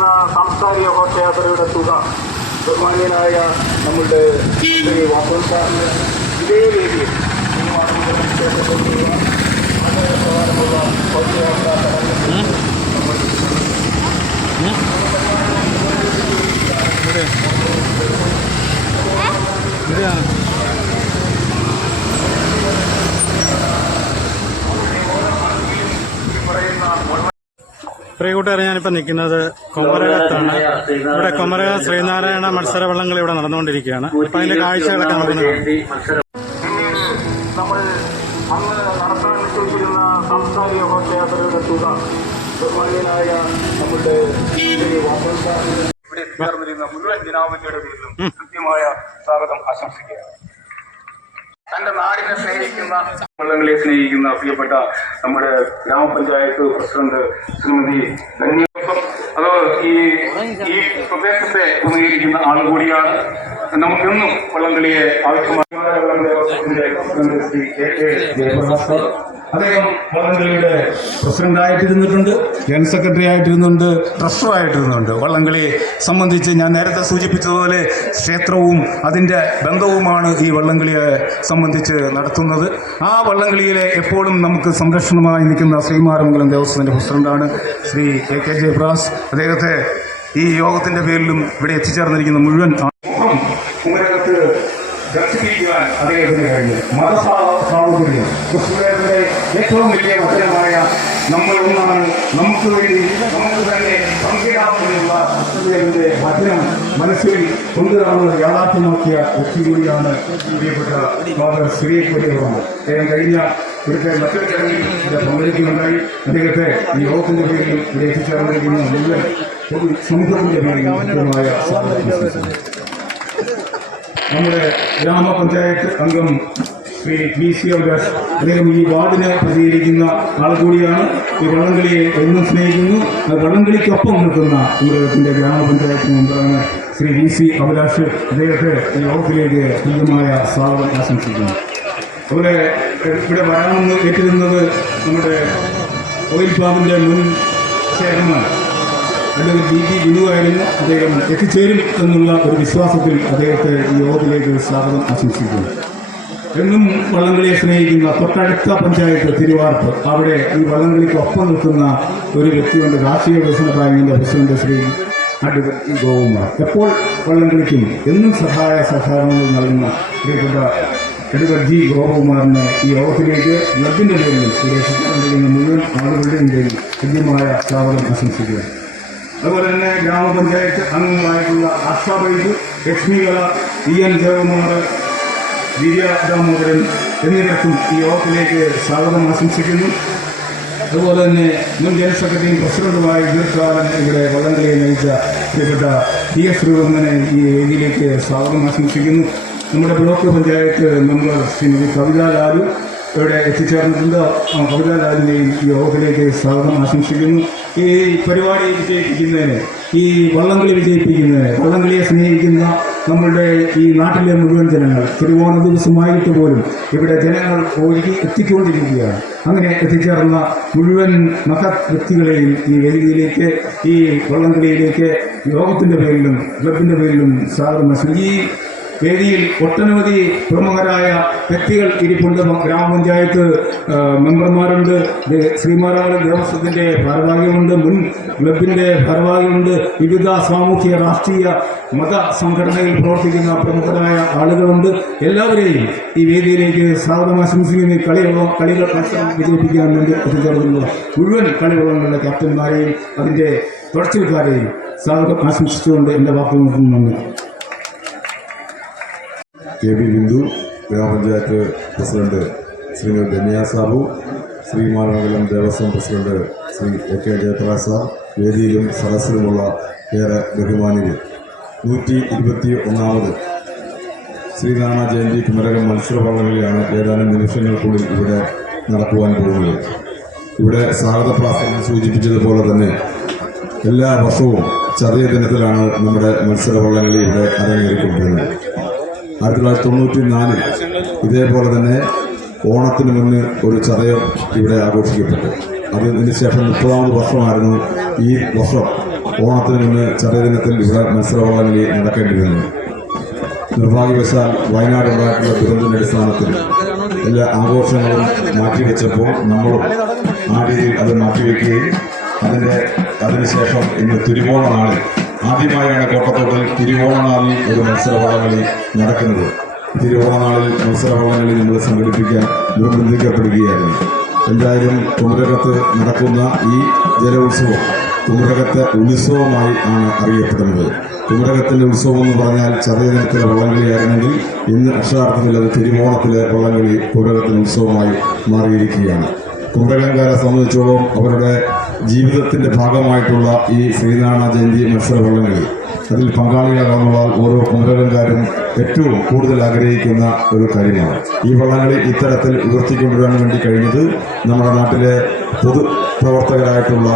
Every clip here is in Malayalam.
ചേർന്നിരിക്കുന്ന സാംസ്കാരിക ഘോഷയാത്രയുടെ തുക ബഹുമാന്യനായ നമ്മളുടെ ശ്രീ വാസവൻ സാറിന് ഇതേ വേദിയിൽ പ്രകാരമുള്ള ഘോഷയാത്ര പ്രിയകൂട്ടുകാരെ, ഞാനിപ്പോൾ നിൽക്കുന്നത് കൊമരകത്താണ്. ഇവിടെ കൊമരക ശ്രീനാരായണ മത്സര വള്ളങ്ങൾ ഇവിടെ നടന്നുകൊണ്ടിരിക്കുകയാണ്. അപ്പം അതിന്റെ കാഴ്ചകളൊക്കെ നടന്നു. നമ്മൾ അന്ന് നടത്താൻ നിശ്ചയിച്ചിരുന്ന സാംസ്കാരിക ഘോഷയാത്രയുടെ തുക ബഹുമാന്യനായ നമ്മളുടെ ഇവിടെ എത്തിച്ചേർന്നിരുന്ന മുഴുവൻ ജനാവലിയുടെ പേരിലും കൃത്യമായ സ്വാഗതം ആശംസിക്കുകയാണ്. തന്റെ നാടിനെ സ്നേഹിക്കുന്ന വള്ളങ്ങളെ സ്നേഹിക്കുന്ന പ്രിയപ്പെട്ട നമ്മുടെ ഗ്രാമപഞ്ചായത്ത് പ്രസിഡന്റ് ശ്രീമതി ധന്യപ്പം, അത് ഈ പ്രദേശത്തെ പ്രതികരിക്കുന്ന ആൾ കൂടിയാണ്. നമുക്കെന്നും വള്ളംകളിയെ ആവശ്യമായ പ്രസിഡന്റ് ശ്രീ കെ ജയപ്രകാശ്, അദ്ദേഹം വള്ളംകളിയുടെ പ്രസിഡന്റായിട്ടിരുന്നിട്ടുണ്ട്, ജനറൽ സെക്രട്ടറി ആയിട്ടിരുന്നുണ്ട്, ട്രഷററായിട്ടിരുന്നുണ്ട്. വള്ളംകളിയെ സംബന്ധിച്ച് ഞാൻ നേരത്തെ സൂചിപ്പിച്ചതുപോലെ ക്ഷേത്രവും അതിൻ്റെ ബന്ധവുമാണ് ഈ വള്ളംകളിയെ സംബന്ധിച്ച് നടത്തുന്നത്. ആ വള്ളംകളിയിലെ എപ്പോഴും നമുക്ക് സംരക്ഷണമായി നിൽക്കുന്ന ശ്രീമാരമംഗലം ദേവസ്വത്തിൻ്റെ പ്രസിഡന്റാണ് ശ്രീ കെ ജയപ്രകാശ്. അദ്ദേഹത്തെ ഈ യോഗത്തിൻ്റെ പേരിലും ഇവിടെ എത്തിച്ചേർന്നിരിക്കുന്ന മുഴുവൻ കുമരകത്ത് ദർശിപ്പിക്കുവാൻ അദ്ദേഹത്തിന് കഴിഞ്ഞു. മതസാഹോദര്യം ക്രിസ്തുവിന്റെ ഏറ്റവും വലിയ വചനമായ നമ്മൾ ഒന്നാണ്, നമുക്ക് വേണ്ടി നമുക്ക് തന്നെ പങ്കിടാമെന്നുള്ള ക്രിസ്തുവിന്റെ വചനം മനസ്സിൽ കൊണ്ടുവന്ന് യാഥാർത്ഥ്യമാക്കിയ വ്യക്തി കൂടിയാണ് പ്രിയപ്പെട്ട ഫാദർ ശ്രീകുര്യവർമ്മ. അദ്ദേഹം കഴിഞ്ഞ ഇവിടുത്തെ മറ്റൊരു ചടങ്ങിൽ ഇവിടെ പങ്കെടുക്കുന്നുണ്ടായി. അദ്ദേഹത്തെ ഈ യോഗത്തിന്റെ പേരിൽ ഇവിടെ എത്തിച്ചേർന്നിരിക്കുന്ന മുഴുവൻ പൊതു സമൂഹത്തിന്റെ പേരിൽ കൃത്യമായ നമ്മുടെ ഗ്രാമപഞ്ചായത്ത് അംഗം ശ്രീ ബി.സി. അഭിലാഷ്, അദ്ദേഹം ഈ വാർഡിനെ പ്രതികരിക്കുന്ന ആൾ കൂടിയാണ്. ഈ വള്ളംകളിയെ എന്നും സ്നേഹിക്കുന്നു. വള്ളംകളിക്കൊപ്പം നിൽക്കുന്ന കുമരകത്തിന്റെ ഗ്രാമപഞ്ചായത്ത് മെമ്പറാണ് ശ്രീ ബി.സി. അഭിലാഷ്. അദ്ദേഹത്തെ ഈ യോഗത്തിലേക്ക് തുല്യമായ സ്വാഗതം ആശംസിക്കുന്നു. അതുപോലെ ഇവിടെ വരാമെന്ന് ഏറ്റിരുന്നത് നമ്മുടെ ഓയിൽ പാമ്പിന്റെ മുൻ ചെയർമാൻ അഡ്വക്കേറ്റ് ഡി.ടി. ബിനുവായിരുന്നു. അദ്ദേഹം എത്തിച്ചേരും എന്നുള്ള ഒരു വിശ്വാസത്തിൽ അദ്ദേഹത്തെ ഈ യോഗത്തിലേക്ക് സ്വാഗതം ആശംസിക്കുന്നു. എന്നും വള്ളംകളിയെ സ്നേഹിക്കുന്ന തൊട്ടടുത്ത പഞ്ചായത്ത് തിരുവാർപ്പ്, അവിടെ ഈ വള്ളംകളിക്ക് ഒപ്പം നിൽക്കുന്ന ഒരു വ്യക്തിയുണ്ട്, കാർഷിക വികസന ബാങ്കിന്റെ പ്രസിഡന്റ് ശ്രീ അഡ്വക്കേറ്റ് ഗോകുമാർ. എപ്പോൾ വള്ളംകളിക്കും എന്നും സഹായ സഹകരണങ്ങൾ നൽകുന്ന പ്രിയപ്പെട്ട അഡ്വക്കേറ്റ് ജി ഗോകുമാറിനെ ഈ യോഗത്തിലേക്ക് ക്ലബിന്റെ പേരിൽ എത്തിച്ചേർന്നിരിക്കുന്ന മുഴുവൻ ആളുകളുടെയും പേരിൽ കൃത്യമായ സ്വാഗതം ആശംസിക്കുക. അതുപോലെ തന്നെ ഗ്രാമപഞ്ചായത്ത് അംഗങ്ങളായിട്ടുള്ള ആശാ ബൈജു, ലക്ഷ്മികല, എൻ ജയകുമാർ, ദിവ്യ ദാമോദരൻ എന്നിവർക്കും ഈ യോഗത്തിലേക്ക് സ്വാഗതം ആശംസിക്കുന്നു. അതുപോലെ തന്നെ മുൻ ജനറൽ സെക്രട്ടറിയും പ്രസിഡന്റുമായി ദീർഘകാലം ഇവിടെ വള്ളംകളിയെ നയിച്ച പ്രിയപ്പെട്ട ടി എസ് ശ്രീവർമ്മനെ ഈ വേദിയിലേക്ക് സ്വാഗതം ആശംസിക്കുന്നു. നമ്മുടെ ബ്ലോക്ക് പഞ്ചായത്ത് മെമ്പർ ശ്രീമതി കവിത ലാലു ഇവിടെ എത്തിച്ചേർന്നിട്ടുണ്ട്. കവിത ലാലിനെയും ഈ യോഗത്തിലേക്ക് സ്വാഗതം ആശംസിക്കുന്നു. ഈ പരിപാടി വിജയിപ്പിക്കുന്നതിന്, ഈ വള്ളംകളി വിജയിപ്പിക്കുന്നതിന്, വള്ളംകളിയെ സ്നേഹിക്കുന്ന നമ്മളുടെ ഈ നാട്ടിലെ മുഴുവൻ ജനങ്ങൾ തിരുവോണ ദിവസമായിട്ട് പോലും ഇവിടെ ജനങ്ങൾ ഒഴുകി എത്തിക്കൊണ്ടിരിക്കുകയാണ്. അങ്ങനെ എത്തിച്ചേർന്ന മുഴുവൻ മഹത് വ്യക്തികളെയും ഈ വേദിയിലേക്ക്, ഈ വള്ളംകളിയിലേക്ക് യോഗത്തിൻ്റെ പേരിലും ക്ലബിൻ്റെ പേരിലും സ്വാഗതം. ഈ വേദിയിൽ ഒട്ടനവധി പ്രമുഖരായ വ്യക്തികൾ ഇരിപ്പുണ്ട്. ഗ്രാമപഞ്ചായത്ത് മെമ്പർമാരുണ്ട്, ശ്രീമാരാമംഗലം ദേവസ്വത്തിന്റെ ഭാരവാഹികളുണ്ട്, മുൻ ക്ലബിന്റെ ഭാരവാഹികളുണ്ട്, വിവിധ സാമൂഹ്യ രാഷ്ട്രീയ മത സംഘടനയിൽ പ്രവർത്തിക്കുന്ന പ്രമുഖരായ ആളുകളുണ്ട്. എല്ലാവരെയും ഈ വേദിയിലേക്ക് സ്വാഗതം ആശംസിക്കുന്ന കളികൾ മത്സരം വിജയിപ്പിക്കാൻ വേണ്ടി എത്തിച്ചേർന്നുള്ള മുഴുവൻ കളിവള്ളങ്ങളുടെ ക്യാപ്റ്റന്മാരെയും അതിന്റെ തുടർച്ചക്കാരെയും സ്വാഗതം ആശംസിച്ചുകൊണ്ട് എന്റെ വാക്കുകൾ നന്ദി. കെ ബി ബിന്ദു, ഗ്രാമപഞ്ചായത്ത് president Shrimati Dhanya Sabu, Shrimaramangalam Devaswom president Shri K Jayaprakash sir, വേദിയിലും സദസ്സിലുമുള്ള ഏറെ ബഹുമാനികൾ, 121ാമത് ശ്രീനാരായണ ജയന്തി കുമരകം മത്സരവള്ളങ്ങളിലാണ് ഏതാനും നിമിഷങ്ങൾക്കുള്ളിൽ ഇവിടെ നടക്കുവാൻ പോകുന്നത്. ഇവിടെ സ്വാഗത പ്രാർത്ഥന സൂചിപ്പിച്ചതുപോലെ തന്നെ എല്ലാ വർഷവും ചതയ ദിനത്തിലാണ് നമ്മുടെ മത്സരവള്ളങ്ങളിൽ ഇവിടെ അരങ്ങേറിക്കൊണ്ടിരുന്നത്. 1994 ഇതേപോലെ തന്നെ ഓണത്തിന് മുന്ന് ഒരു ചതയം ഇവിടെ ആഘോഷിക്കപ്പെട്ടു. അതിന് ശേഷം 30ാമത് വർഷമായിരുന്നു ഈ വർഷം ഓണത്തിന് മുന്ന് ചതയദിനത്തിൽ ഇവിടെ മത്സരവള്ളംകളി നടക്കേണ്ടിയിരുന്നു. നിർഭാഗ്യവശാൽ വയനാടുണ്ടായിട്ടുള്ള ദുരന്തത്തിന്റെ അടിസ്ഥാനത്തിൽ എല്ലാ ആഘോഷങ്ങളും മാറ്റിവെച്ചപ്പോൾ നമ്മളും ആ രീതിയിൽ അത് മാറ്റിവെക്കുകയും അതിനുശേഷം ഇന്ന് തിരുവോണ നാളിൽ ആദ്യമായാണ് കോട്ടത്തോട്ടിൽ തിരുവോണ നാളിൽ ഒരു മത്സരവള്ളംകളി നടക്കുന്നത്. തിരുവോണ നാളിൽ മത്സരവള്ളംകളി നമ്മൾ സംഘടിപ്പിക്കാൻ നിർബന്ധിക്കപ്പെടുകയായിരുന്നു. എന്തായാലും കുമരകത്ത് നടക്കുന്ന ഈ ജലോത്സവം കുമരകത്തെ ഉത്സവമായി ആണ് അറിയപ്പെടുന്നത്. കുമരകത്തിൻ്റെ ഉത്സവം എന്ന് പറഞ്ഞാൽ ചതയദിനത്തിലെ വള്ളംകളിയായിരുന്നെങ്കിൽ ഇന്ന് അക്ഷരാർത്ഥത്തിൽ അത് തിരുവോണത്തിലെ വള്ളംകളി കുമരകത്തിൻ്റെ ഉത്സവമായി മാറിയിരിക്കുകയാണ്. കുമരകംകാരെ സംബന്ധിച്ചോളം അവരുടെ ജീവിതത്തിന്റെ ഭാഗമായിട്ടുള്ള ഈ ശ്രീനാരായണ ജയന്തി മത്സര വള്ളംകളി അതിൽ പങ്കാളികളാകാനുള്ള ഓരോ കുമരകംകാരും ഏറ്റവും കൂടുതൽ ആഗ്രഹിക്കുന്ന ഒരു കാര്യമാണ്. ഈ വള്ളംകളി ഇത്തരത്തിൽ ഉയർത്തിക്കൊണ്ടുവരാൻ വേണ്ടി കഴിഞ്ഞത് നമ്മുടെ നാട്ടിലെ പൊതുപ്രവർത്തകരായിട്ടുള്ള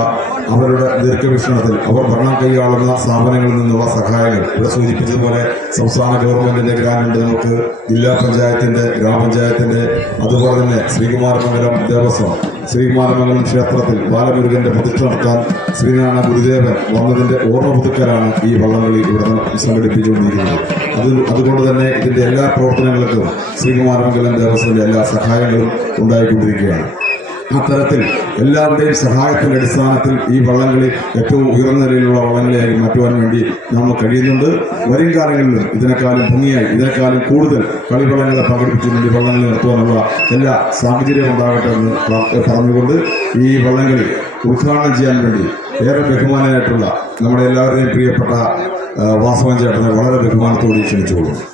അവരുടെ ദീർഘവീക്ഷണത്തിൽ അവർ ഭരണം കൈയാളുന്ന സ്ഥാപനങ്ങളിൽ നിന്നുള്ള സഹായങ്ങൾ ഇവിടെ സൂചിപ്പിച്ചതുപോലെ സംസ്ഥാന ഗവൺമെന്റിന്റെ ഗ്രാന്റ് നമുക്ക് ജില്ലാ പഞ്ചായത്തിന്റെ ഗ്രാമപഞ്ചായത്തിന്റെ അതുപോലെ തന്നെ ശ്രീകുമാരമംഗലം ദേവസ്വം ശ്രീകുമാരമംഗലം ക്ഷേത്രത്തിൽ ബാലമുരുകന്റെ പ്രതിഷ്ഠ നടത്താൻ ശ്രീനാരായണ ഗുരുദേവൻ വന്നതിന്റെ ഓർമ്മ പുതുക്കലാണ് ഈ വള്ളംകളി ഇവിടെ സംഘടിപ്പിച്ചുകൊണ്ടിരിക്കുന്നത്. അതുകൊണ്ട് തന്നെ ഇതിന്റെ എല്ലാ പ്രവർത്തനങ്ങൾക്കും ശ്രീകുമാരമംഗലം ദേവസ്വത്തിന്റെ എല്ലാ സഹായങ്ങളും ഉണ്ടായിക്കൊണ്ടിരിക്കുകയാണ്. അത്തരത്തിൽ എല്ലാവരുടെയും സഹായത്തിന്റെ അടിസ്ഥാനത്തിൽ ഈ വള്ളംകളി ഏറ്റവും ഉയർന്ന നിലയിലുള്ള വള്ളംകളിയായി മാറ്റുവാൻ വേണ്ടി നമ്മൾ കഴിയുന്നുണ്ട്. വരും കാലങ്ങളിലും ഇതിനേക്കാളും ഭംഗിയായി ഇതിനേക്കാളും കൂടുതൽ കളിവള്ളങ്ങളെ പങ്കെടുപ്പിച്ചുകൊണ്ട് വള്ളംകളി നടത്തുവാനുള്ള എല്ലാ സാഹചര്യവും ഉണ്ടാകട്ടെ എന്ന് പറഞ്ഞുകൊണ്ട് ഈ വള്ളംകളി ഉദ്ഘാടനം ചെയ്യാൻ വേണ്ടി ഏറെ ബഹുമാനായിട്ടുള്ള നമ്മുടെ എല്ലാവരുടെയും പ്രിയപ്പെട്ട വാസവൻ ചേട്ടനെ വളരെ ബഹുമാനത്തോടെ ക്ഷണിച്ചുകൊള്ളുന്നു.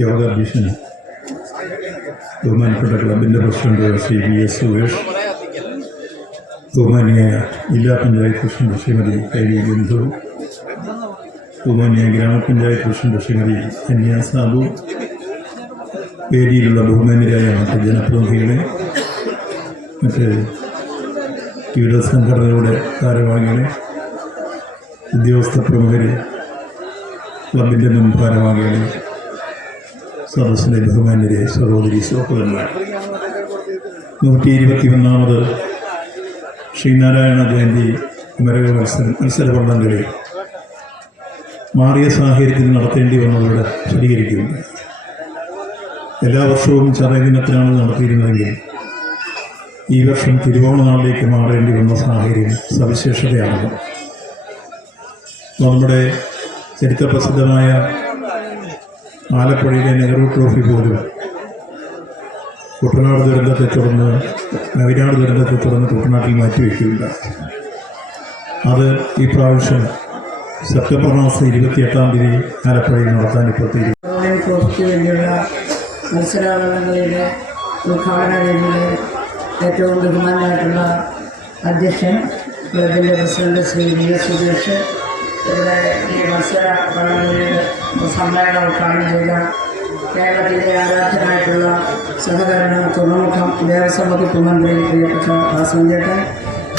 യോഗാധ്യക്ഷന് ബഹുമാനപ്പെട്ട ക്ലബിൻ്റെ പ്രസിഡന്റ് ശ്രീ VS സുരേഷ്, ബഹുമാന്യ ജില്ലാ പഞ്ചായത്ത് പ്രസിഡന്റ് ശ്രീമതി KV ബിന്ദു, ബഹുമാന്യ ഗ്രാമപഞ്ചായത്ത് പ്രസിഡന്റ് ശ്രീമതി കന്യാ സാബു, വേദിയിലുള്ള ബഹുമാന്യരായ മറ്റ് ജനപ്രതിനിധികളെ, മറ്റ് വിവിധ സംഘടനകളുടെ ഭാരവാഹികളെ, ഉദ്യോഗസ്ഥ പ്രമുഖരെ, ക്ലബിൻ്റെ മുൻ ഭാരവാഹികളെ, സദസ്സിലെ ബഹുമാന്യരെ, സഹോദരി സഹോദരന്മാർ, 121ാമത് ശ്രീനാരായണ ജയന്തി കുമരക മത്സര വള്ളംകളി മാറിയ സാഹചര്യത്തിൽ നടത്തേണ്ടി വന്നതോടെ സ്ഥിരീകരിക്കുന്നു. എല്ലാ വർഷവും ചതയദിനത്തിലാണ് നടത്തിയിരുന്നതെങ്കിൽ ഈ വർഷം തിരുവോണ നാളിലേക്ക് മാറേണ്ടി വന്ന സാഹചര്യം സവിശേഷതയാണ്. നമ്മുടെ ചരിത്രപ്രസിദ്ധമായ ആലപ്പുഴയിലെ നെഹ്റു ട്രോഫി പോലും കുട്ടനാട് ദുരന്തത്തെ തുടർന്ന് വയനാട് ദുരന്തത്തെ തുടർന്ന് കുട്ടനാട്ടിൽ മാറ്റിവെക്കുകയില്ല. അത് ഈ പ്രാവശ്യം സെപ്റ്റംബർ മാസം 28-ാം തീയതി ആലപ്പുഴയിൽ നടത്താൻ ഇപ്പോഴത്തെ ട്രോഫിക്ക് വേണ്ടിയുള്ള മത്സരങ്ങളിലെ ഉദ്ഘാടന വേദിയിലെ ഏറ്റവും ബഹുമാനായിട്ടുള്ള അധ്യക്ഷൻ ക്ലബിൻ്റെ പ്രസിഡന്റ് ശ്രീ VS സുരേഷ്, ഇവിടെ ഈ മത്സര സമ്മേളനം ഉദ്ഘാടനം ചെയ്ത കേരളത്തിലെ ആരാധനായിട്ടുള്ള സഹകരണ തുറമുഖം ദേവസ്വം വകുപ്പ് മന്ത്രി പ്രിയപ്പെട്ട വാസവൻ ചേട്ടൻ,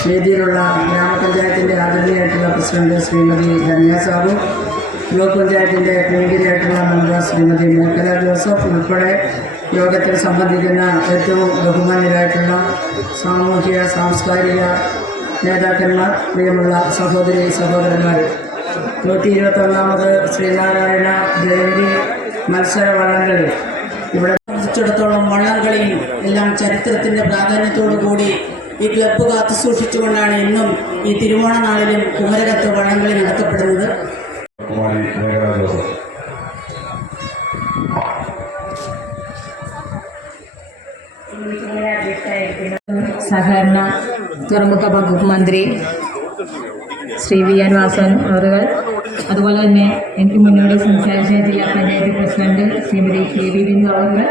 വേദിയിലുള്ള ഗ്രാമപഞ്ചായത്തിൻ്റെ ആദരണീയായിട്ടുള്ള പ്രസിഡന്റ് ശ്രീമതി കന്യാ സാബു, ബ്ലോക്ക് പഞ്ചായത്തിൻ്റെ പ്രിയങ്കരിയായിട്ടുള്ള മെമ്പർ ശ്രീമതി മേഖല ജോസഫ് ഉൾപ്പെടെ യോഗത്തിൽ സംബന്ധിക്കുന്ന ഏറ്റവും ബഹുമാന്യരായിട്ടുള്ള സാമൂഹിക സാംസ്കാരിക നേതാക്കന്മാർ, പ്രിയമുള്ള സഹോദരി സഹോദരന്മാർ, 121ാമത് ശ്രീനാരായണ ജയന്തി മത്സര വള്ളംകളി ഇവിടെ സംബന്ധിച്ചിടത്തോളം വള്ളംകളിയും എല്ലാം ചരിത്രത്തിൻ്റെ പ്രാധാന്യത്തോടു കൂടി ഈ ക്ലബ്ബ് കാത്തു സൂക്ഷിച്ചുകൊണ്ടാണ് ഇന്നും ഈ തിരുവോണ നാളിലും കുമരകത്ത് വള്ളംകളി നടത്തപ്പെടുന്നത്. സഹകരണ തുറമുഖ വകുപ്പ് മന്ത്രി ശ്രീ VN വാസവൻ അവറുകൾ, അതുപോലെ തന്നെ എനിക്ക് മുന്നോട്ട് സംസാരിച്ച ജില്ലാ പഞ്ചായത്ത് പ്രസിഡന്റ് ശ്രീമതി KV ബിന്ദു അവറുകൾ,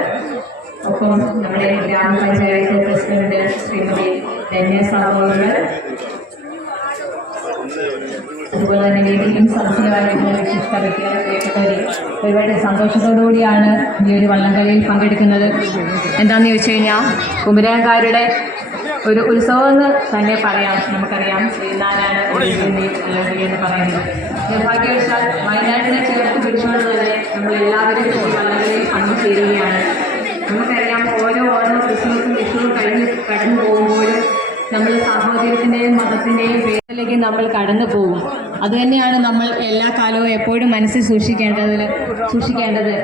ഒപ്പം നമ്മുടെ ഗ്രാമപഞ്ചായത്ത് പ്രസിഡന്റ് ശ്രീമതി കന്യാ സാബു അവറുകൾ, അതുപോലെ തന്നെ വേദിയിലും സദസ്സിലുമായിട്ടുള്ള വിശിഷ്ട വ്യക്തികളെ പ്രിയപ്പെട്ടവരെ, ഒരുപാട് സന്തോഷത്തോടുകൂടിയാണ് ഈ ഒരു വള്ളംകളിയിൽ പങ്കെടുക്കുന്നത്. എന്താണെന്ന് ചോദിച്ചു കഴിഞ്ഞാൽ കുമരകക്കാരുടെ ഒരു ഉത്സവം എന്ന് തന്നെ പറയാം. നമുക്കറിയാം ശ്രീനാരായണ ജയന്തി എന്ന് പറയുന്നത് നിർഭാഗ്യവശാൽ വയനാട്ടിനെ ചേർത്ത് പിടിച്ചുകൊണ്ട് തന്നെ നമ്മൾ എല്ലാവരും ഈ വള്ളംകളിയിൽ പങ്കുചേരുകയാണ്. നമുക്കറിയാം, ഓരോ ക്രിസ്മസും വിഷുവും കടന്നു പോകുമ്പോഴും നമ്മൾ സാഹോദര്യത്തിൻ്റെയും മതത്തിൻ്റെയും പേരിലേക്ക് നമ്മൾ കടന്നു പോകും. അതുതന്നെയാണ് നമ്മൾ എല്ലാ കാലവും എപ്പോഴും മനസ്സിൽ സൂക്ഷിക്കേണ്ടത്.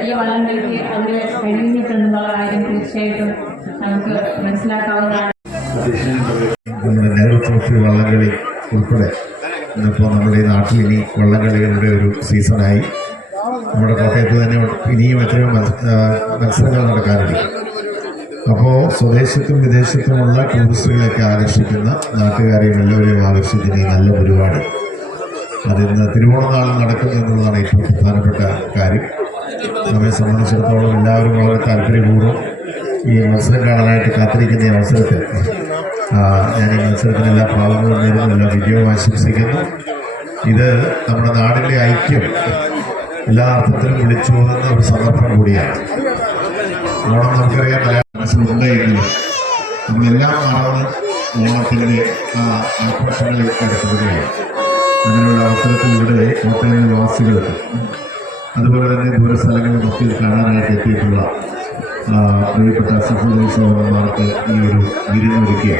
ഈ വള്ളംകളിക്ക് അതിന് കഴിയുന്നിട്ടുണ്ടെന്നുള്ള കാര്യം തീർച്ചയായിട്ടും നമുക്ക് മനസ്സിലാക്കാവുന്നതാണ്. നമ്മുടെ നെഹ്റു ട്രോഫി വള്ളംകളി ഉൾപ്പെടെ ഇന്നിപ്പോൾ നമ്മുടെ ഈ നാട്ടിൽ ഇനി വള്ളംകളികളുടെ ഒരു സീസണായി. നമ്മുടെ കോട്ടയത്ത് തന്നെ ഇനിയും എത്രയോ മത്സരങ്ങൾ നടക്കാറുണ്ട്. അപ്പോൾ സ്വദേശത്തും വിദേശത്തുമുള്ള ടൂറിസ്റ്റുകളെയൊക്കെ ആകർഷിക്കുന്ന നാട്ടുകാരെയും എല്ലാവരെയും ആകർഷിക്കുന്ന ഈ നല്ല പരിപാടി അതിന്ന് തിരുവോണനാൾ നടക്കുന്നു എന്നുള്ളതാണ് ഏറ്റവും പ്രധാനപ്പെട്ട കാര്യം. നമ്മെ സംബന്ധിച്ചിടത്തോളം എല്ലാവരും വളരെ താല്പര്യപൂർവ്വം ഈ മത്സരം കാണാനായിട്ട് കാത്തിരിക്കുന്ന ഈ അവസരത്തിൽ ഞാൻ ഈ മത്സരത്തിന് എല്ലാ ഭാഗങ്ങളും നേരുന്നു, എല്ലാ വിജയവും ആശംസിക്കുന്നു. ഇത് നമ്മുടെ നാടിൻ്റെ ഐക്യം എല്ലാ അർത്ഥത്തിലും വിളിച്ചോതുന്ന ഒരു സന്ദർഭം കൂടിയാണ്. ഓണം നമുക്കറിയാം മനസ്സിലുണ്ട് എങ്കിലും നമ്മളെല്ലാം മറന്ന് ഓണത്തിൻ്റെ ആഘോഷങ്ങളിലേക്ക് എടുക്കുകയാണ്. അങ്ങനെയുള്ള അവസരത്തിൽ ഇവിടെ കോട്ടയം നിവാസികൾക്ക് അതുപോലെ തന്നെ ദൂരസ്ഥലങ്ങളിൽ മൊത്തത്തിൽ കാണാനായിട്ട് എത്തിയിട്ടുള്ള പ്രിയപ്പെട്ട സഹോദരി സഹോദരന്മാർക്ക് ഈ ഒരു വിരുന്നൊരുക്കിയ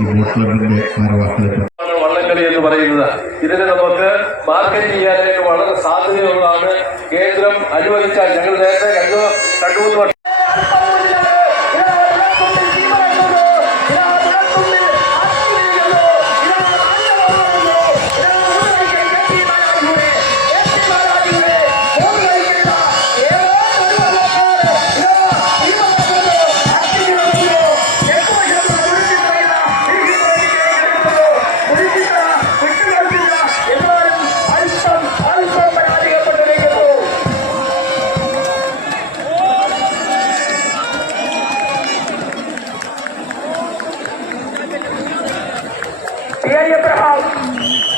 ഈ ബോട്ട് ക്ലബിൻ്റെ ഭാരവാഹികൾക്ക് വള്ളംകളി എന്ന് പറയുന്നത് ഇതിന് നമുക്ക് മാർക്കറ്റ് ചെയ്യാനായിട്ട് വളരെ സാധ്യതയുള്ളതാണ്. കേന്ദ്രം അനുവദിച്ചാൽ ഞങ്ങൾ നേരത്തെ രണ്ടു മൂന്ന് വർഷം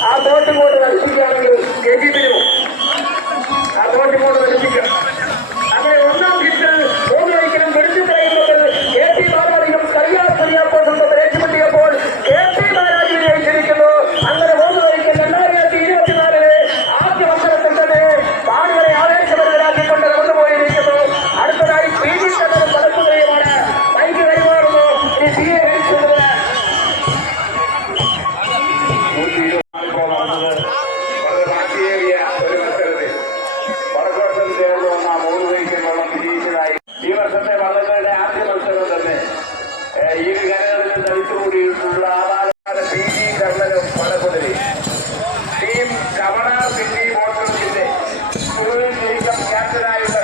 ആ ബോട്ട് കൊണ്ട് കളിപ്പിക്കുകയാണെങ്കിൽ എജിബിനും ആ ബോട്ട് കൊണ്ട് കളിപ്പിക്കുക. അങ്ങനെ ഒന്നാം കിറ്റിൽ മൂന്ന് വഴിക്കലും വെടിച്ചു കളയുന്നത് KP ബാലാജിയും കറിയാപ്പോ ഏറ്റുമുട്ടിയപ്പോൾ KP ബാലാജി ജയിച്ചിരിക്കുന്നു. അങ്ങനെ മൂന്ന് വഴിക്കൽ 2024 ആദ്യ മത്സരത്തിൽ തന്നെ പാടുകളെ ആവേശപരരാക്കിക്കൊണ്ട് കടന്നുപോയിരിക്കുന്നു. അടുത്തതായി PG കണ്ണനും പലപ്പുകയുമാണ്. വൈകി കൈമാറുന്നു ഈ CA വിളിച്ചുകൊണ്ടത്. ഈ വർഷത്തെ വള്ളങ്ങളുടെ ആദ്യ മത്സരം തന്നെ ഈ കരകളിൽ തളിച്ചുകൂടിയിട്ടുള്ള PG കർണനും പടക്കുതിരി ടീം കവണ സിറ്റി മോട്ടോർസിന്റെ സുരേഷ് ജയിക്കൽ ക്യാപ്റ്റനായുള്ള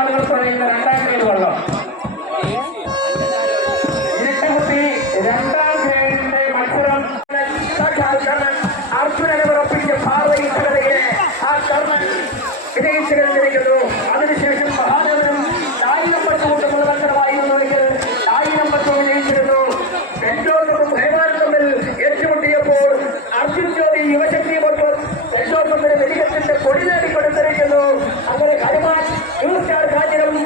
ആളുകൾ പറയുന്ന രണ്ടാം ഗ്രേഡ് വള്ളം ഇരട്ടകുത്തി രണ്ടാം ഗ്രേഡിന്റെ മത്സരം അർജുനനുറപ്പിച്ച് ഭാരതീയതയെ ആ കർമ്മൻ വിജയിച്ചു കഴിഞ്ഞിരിക്കുന്നു. അതിനുശേഷം മഹാദേവനും 1000 പട്ടുകൊണ്ടുള്ള മത്സരമായിരുന്നുവെങ്കിൽ 1000 പട്ടു വിജയിച്ചിരുന്നു. പെൺജോസഫും ഹേമാനും തമ്മിൽ ഏറ്റുമുട്ടിയപ്പോൾ അർജുൻ ജ്യോതി യുവശക്തി മൊത്തം പെൺജോസഫിന് വെടികെട്ടിന്റെ കൊടി നേടിക്കൊടുത്തിരിക്കുന്നു. അങ്ങനെ ഹനുമാൻ ന്യൂസ് സ്റ്റാർ കാഞ്ഞിരം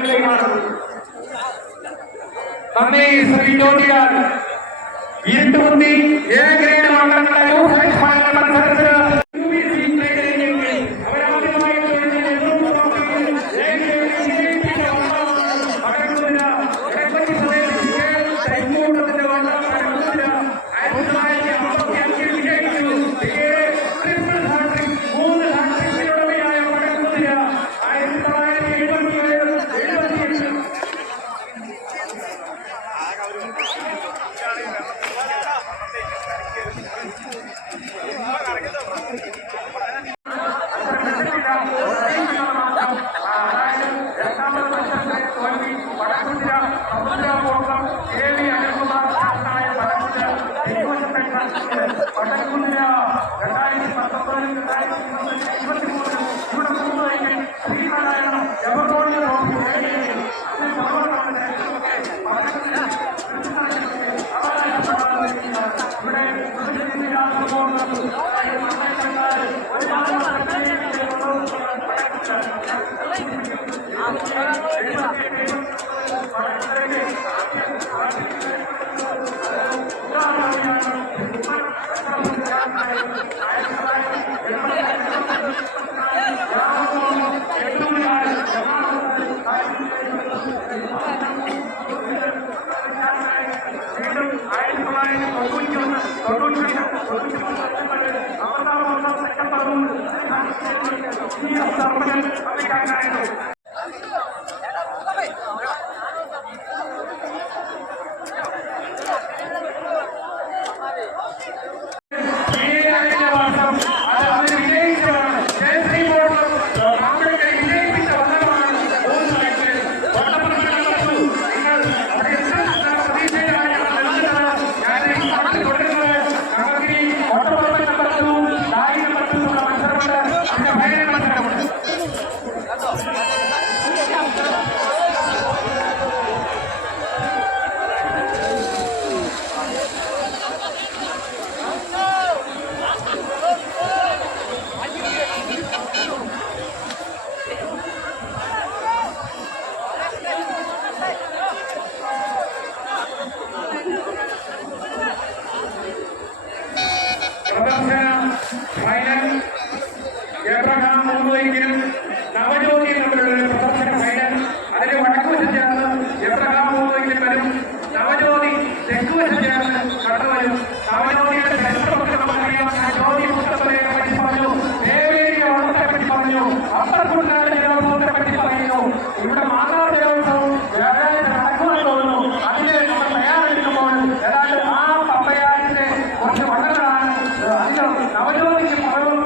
വള്ളങ്ങളിലേക്കാണ്. നന്ദി ശ്രീ ജ്യോതിലാൽ. ഇരുട്ടുകുത്തി എ ഗ്രേഡ് വള്ളങ്ങളുടെ മത്സരത്തിന് നവജ്യോതി തമ്മിലുള്ള പ്രദർശന ഫൈനൽ. അതിന് വടക്കുവശം ചേർന്ന് എബ്രഹാം മൂവയ്ക്ക് വരും. നവജ്യോതി തെക്കുവശം ചേർന്ന് കടവരും. നവജ്യോതിയുടെ ചരിത്രമൊക്കെ നമുക്കറിയാം. ജ്യോതി മുത്തപ്പനെ പറ്റി പറഞ്ഞു, ദേവേരിയുടെ ഓണത്തെ പറ്റി പറഞ്ഞു, അപ്പർക്കുണ്ടായ ദേവോത്സവത്തെ പറ്റി പറയുന്നു. ഇവിടെ മാതാ ദേവോത്സവം നടക്കുമെന്ന് തോന്നുന്നു. അതിന് നമ്മൾ തയ്യാറെടുക്കുമ്പോൾ ഏതാണ്ട് ആ പമ്പയാറ്റിന്റെ കുറച്ച് വള്ളങ്ങളാണ് അതിന് നവജ്യോതിക്ക് പകർന്നു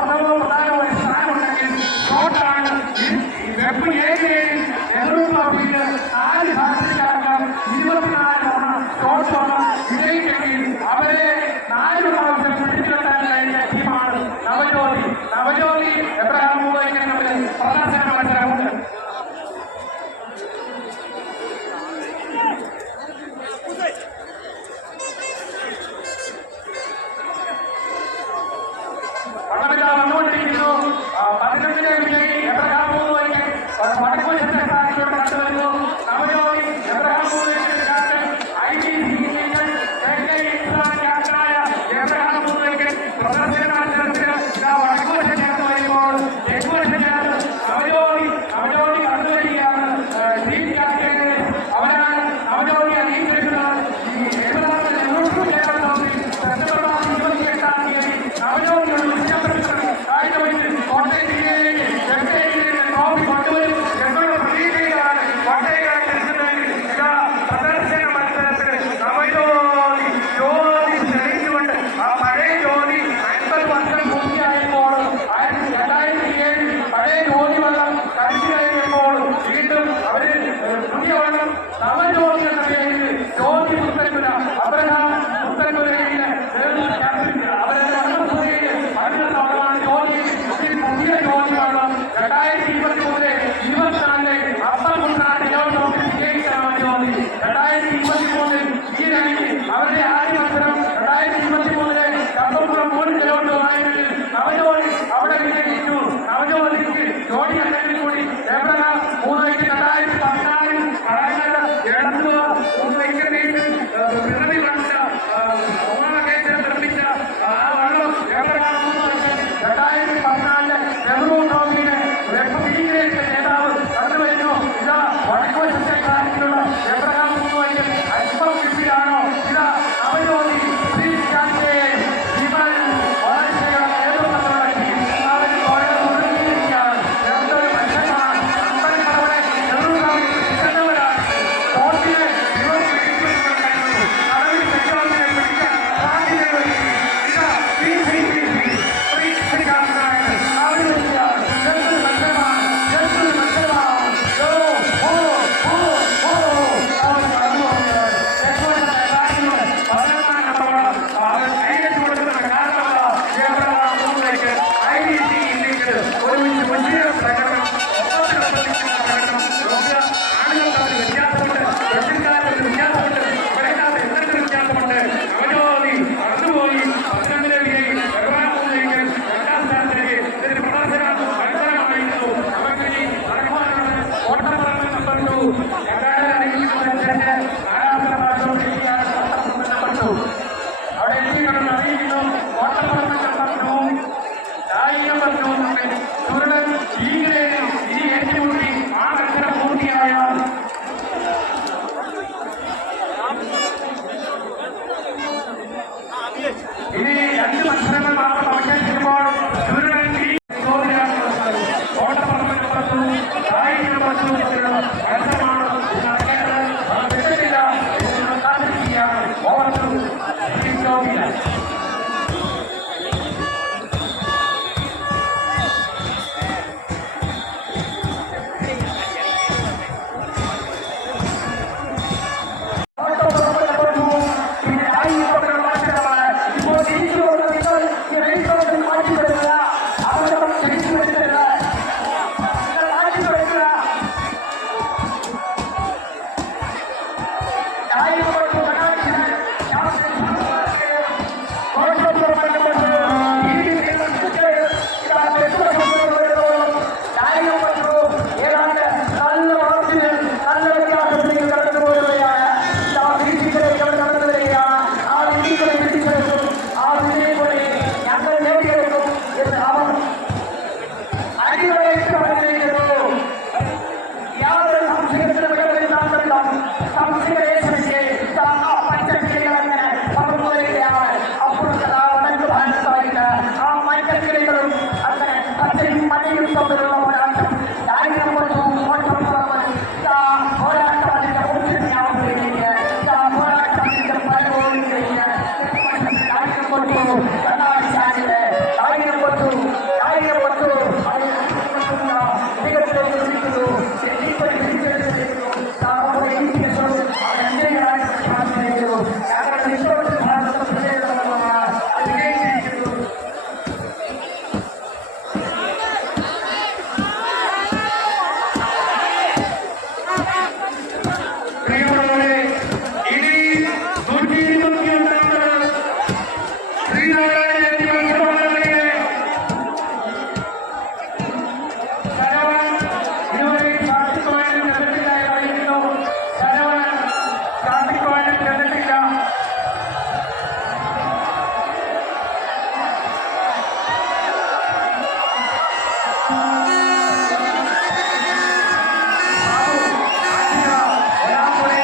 സംസ്കൃതേശ്വരിക്ക് ആ പച്ചക്കിളികളങ്ങനെ പറന്നുവരികയാണ്. അപ്പുറത്ത് ആ വടക്ക് ഭാഗത്തായിട്ട് ആ മറ്റക്കിളികളും അങ്ങനെ കച്ചയും മഴയും തമ്മിലുള്ള പോരാട്ടം. ആയിരം കൊണ്ടും പോരാട്ടം അതിന്റെ മുഖ്യത്തിനാവുകയില്ല. പോരാട്ടം അതിന്റെ പലപോലും ആയിരം കൊണ്ടു കഥാചാര്യര് ആയിരം കൊണ്ടു മികച്ചത് വിളിക്കുന്നു. ഞങ്ങളുടെ വിശ്വാസ ഭാഗത്ത് പ്രത്യേകതകളാണ് അത് വിജയിച്ചിരിക്കുന്നു. പ്രിയമുള്ളവരെ, ഇനി 121 ശ്രീനാരായണ ജയന്തി മത്സരങ്ങളിലെ ശരവൺ ഇതുവരെ കാർത്തികവാനും ചെന്നിട്ടില്ലായി പറയുന്നു. ശരവൺ കാർത്തികവാനും ചെന്നിട്ടില്ല. ഒരാൾ കൂടെ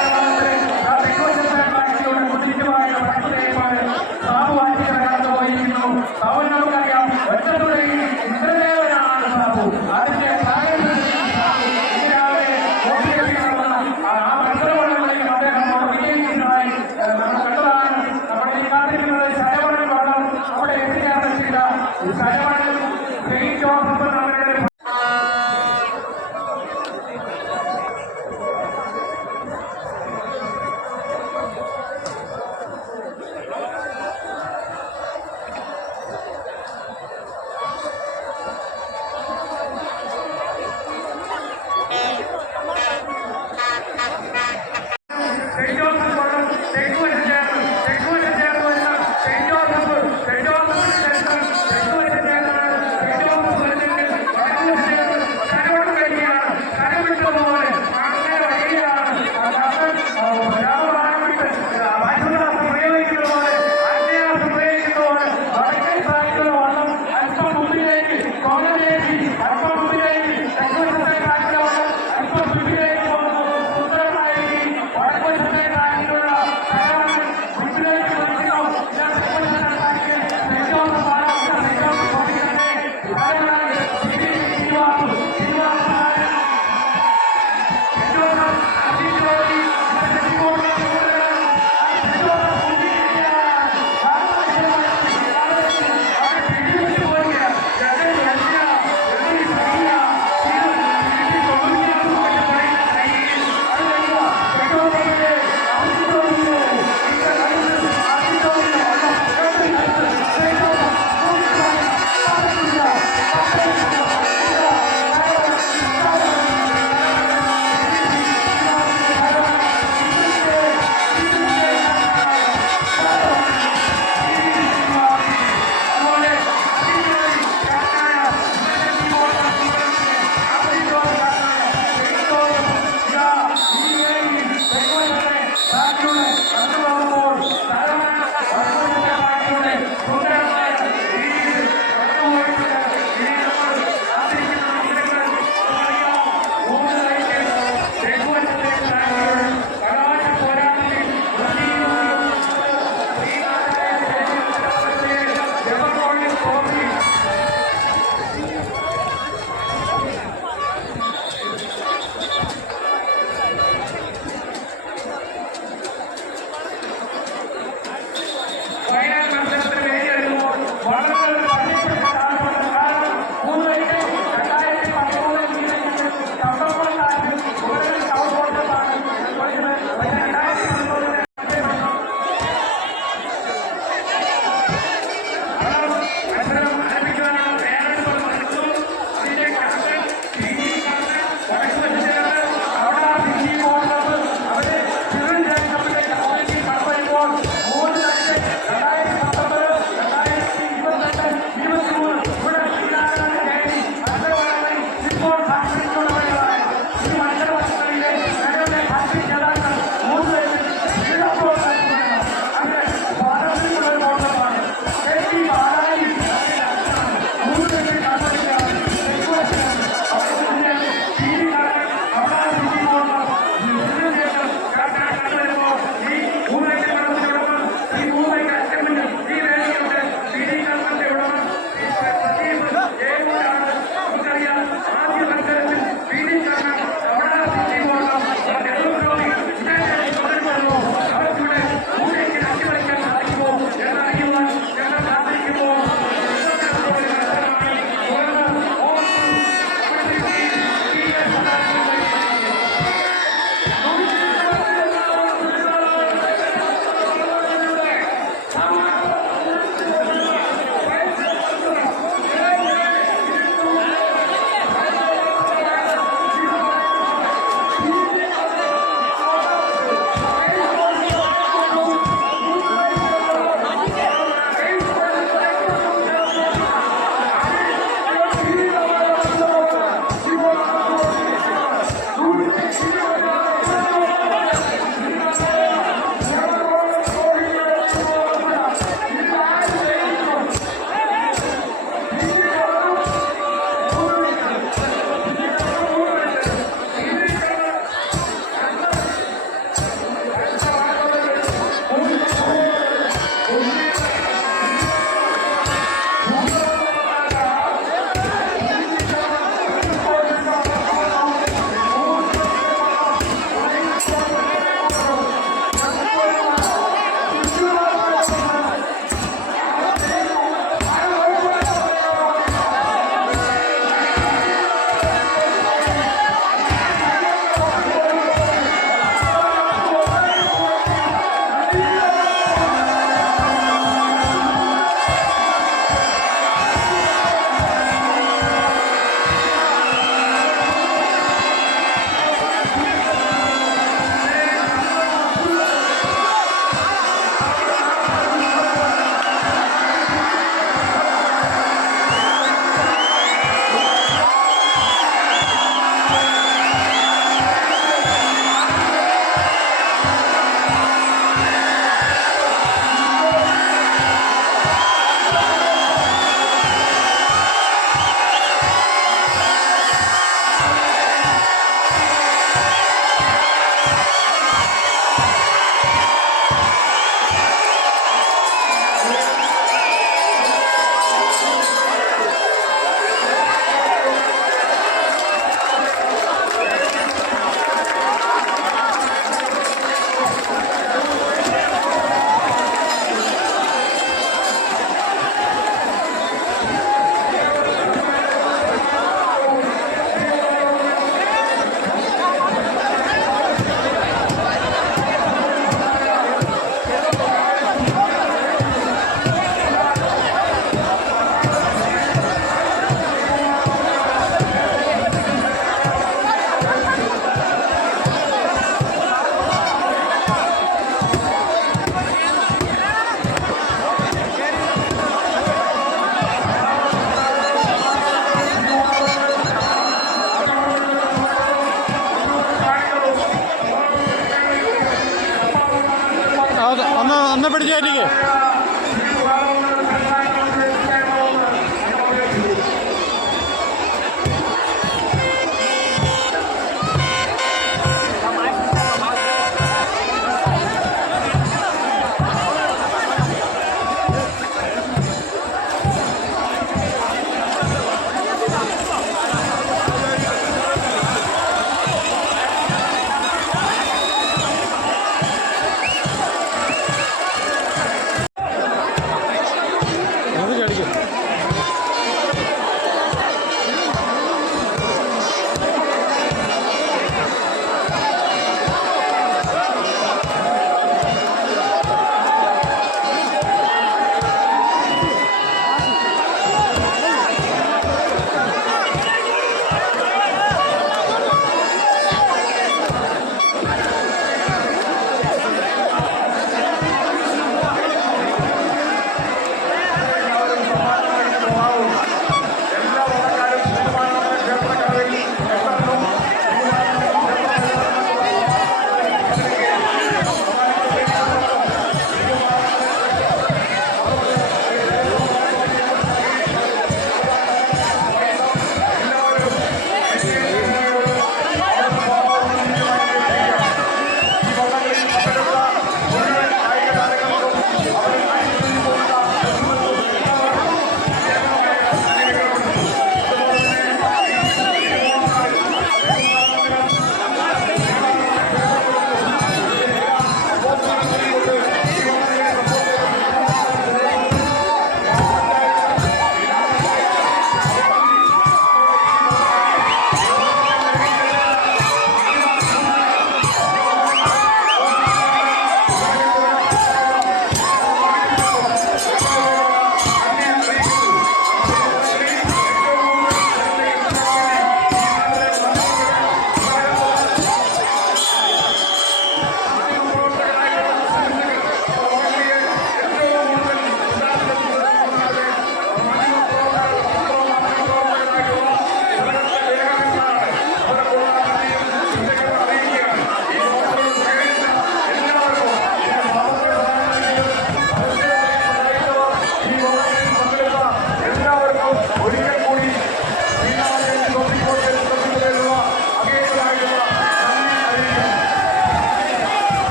ഒന്ന് പിടിച്ചേറ്റിക്ക്.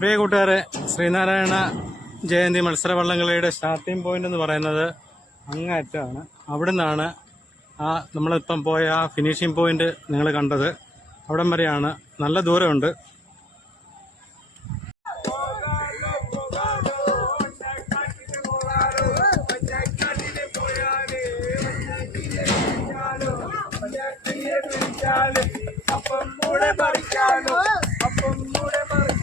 പ്രിയ കൂട്ടുകാരെ, ശ്രീനാരായണ ജയന്തി മത്സരവള്ളംകളിയുടെ സ്റ്റാർട്ടിംഗ് പോയിന്റ് എന്ന് പറയുന്നത് അങ്ങേയറ്റമാണ്. അവിടെ നിന്നാണ് നമ്മളിപ്പം പോയ ആ ഫിനിഷിംഗ് പോയിന്റ് നിങ്ങൾ കണ്ടത്. അവിടം വരെയാണ്, നല്ല ദൂരമുണ്ട്. അപ്പം കൂടെ പറിക്കാനും അപ്പം കൂടെ പറിക്കാനും